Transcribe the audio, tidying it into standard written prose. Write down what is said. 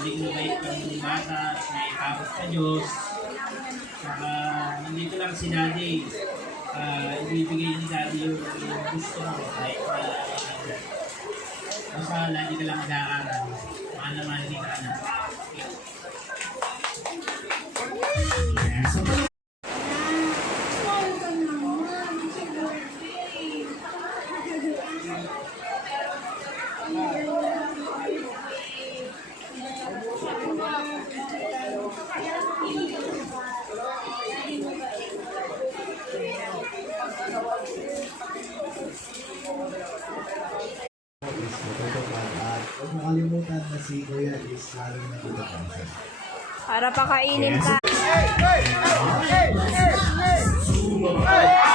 maging mabait ng bata, may tapos sa Diyos. Saka nandito lang si Daddy. Ibibigay ni Daddy yung gusto mo. Kahit basta lagi ka lang mag-aaral. Mahal na mahal ka na. Huwag makalimutan na si Kuya is lalo na ito. Para pakainin ka. Hey!